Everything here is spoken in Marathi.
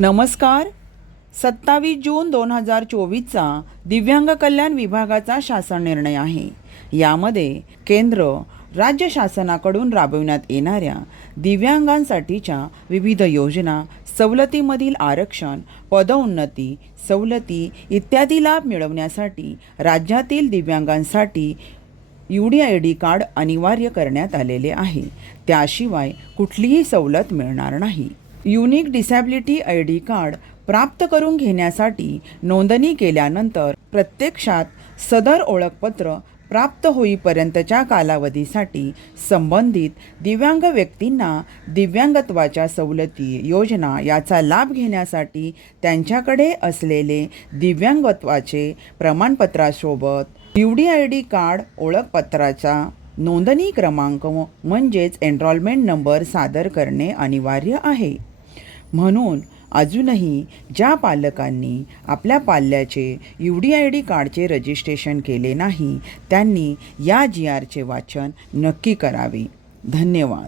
नमस्कार. सत्तावीस जून दोन हजार चोवीसचा दिव्यांग कल्याण विभागाचा शासन निर्णय आहे. यामध्ये केंद्र राज्य शासनाकडून राबविण्यात येणाऱ्या दिव्यांगांसाठीच्या विविध योजना सवलतीमधील आरक्षण पदोन्नती सवलती इत्यादी लाभ मिळवण्यासाठी राज्यातील दिव्यांगांसाठी U D I D card अनिवार्य करण्यात आलेले आहे. त्याशिवाय कुठलीही सवलत मिळणार नाही. Unique disability I D card प्राप्त करून घेण्यासाठी नोंदणी केल्यानंतर प्रत्यक्षात सदर ओळखपत्र प्राप्त होईपर्यंतच्या कालावधीसाठी संबंधित दिव्यांग व्यक्तींना दिव्यांगत्वाच्या सवलती योजना याचा लाभ घेण्यासाठी त्यांच्याकडे असलेले दिव्यांगत्वाचे प्रमाणपत्रासोबत निवडी डी आय डी कार्ड ओळखपत्राचा नोंदणी क्रमांक म्हणजेच एनरॉलमेंट नंबर सादर करणे अनिवार्य आहे. म्हणून अजूनही ज्या पालकांनी आपल्या पाल्याचे यू डी आय डी कार्डचे रजिस्ट्रेशन केले नाही त्यांनी या जी आरचे वाचन नक्की करावे. धन्यवाद.